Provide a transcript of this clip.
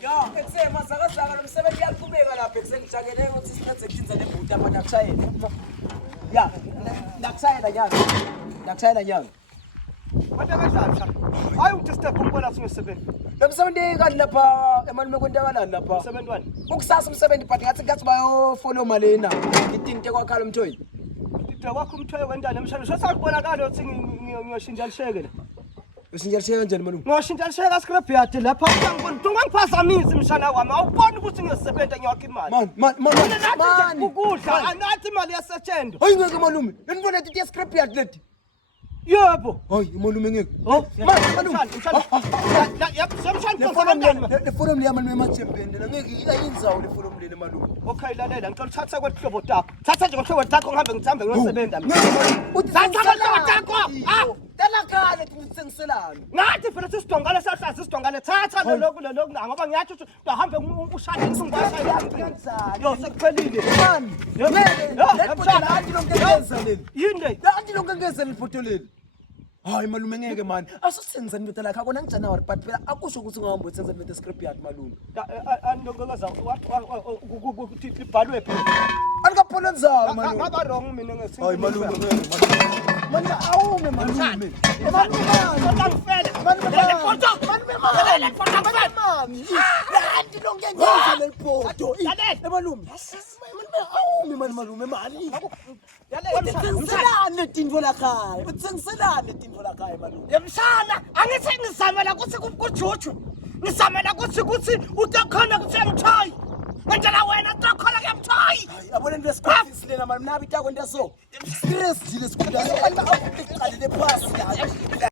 Ya, ekuse masakazaka lo msebenzi yaqhubeka lapha ekusengijakele ukuthi sinethe kinza nebhuti abantu akushayele. Ya, ndakushayela nyanga. Ndakushayela nyanga. Manje kanjani? Hayi udisturb umbona singesebenzi. Lo msebenzi kanti lapha emalume kwendakalani lapha. Umsebenzi wani? Ukusasa umsebenzi but ngathi bayofolo malena. Ngitinte kwakhala umthoyi. Idwa kwakho umthoyi wendalo emshana. Sasakubonakala ukuthi ngiyoshintsha lisheke la. Usinja lisheke kanjani malume? Ngiyoshintsha lisheke script yakhe lapha ngibona ungangiphazamisi mshana wami. Awuboni ukuthi ngiyosebenza ngiyakha imali. Man. Ukudla anathi imali yasetshendo. Hayi ngeke malume. Lenibona ukuthi i-script yakhe leti. Yebo. Hayi malume ngeke. Malume. Le forum le malume emathembeni la ngeke ayinzawo le forum le malume. Okay lalela ngicela uthathe kwehlobo takho. Thatha nje kwehlobo takho ngihambe ngithambe ngiyosebenza. Uthatha kwehlobo takho. Tela khale ngitsengiselana. Ngathi phela sisidongale sahlaza isidongale thatha lokhu ngoba ngiyathi ukuthi uhambe ushade ngingwasha kanjani? Yo sekuphelile. Man. Le anti lonke ngeza leli. Yini? Anti lonke ngeza leli photo leli. Hayi malume ngeke man. Asusenzeni into lakho akona ngiJanuary but phela akusho ukuthi ngihamba utsenza into script yakhe malume. Andongakaza ukuthi libhalwe phela. Alikaphola nzalo malume. Ngaba wrong mina ngesinye. Hayi malume manje awume malume. Anti lonke ngeza leli photo. Malume mali. Utsengiselane tintfo lakhaya. Utsengiselane tintfo lakhaya malume. Yemshana angithi ngizamela ukuthi kujuju. Ngizamela ukuthi utakhona ukuthi ngithayi. Ngentela wena utakhona kuyamthayi. Yabona into esikhathi silena malume nabi itako into so. Stress jile sikudala. Bani ba awuqalile phasi la.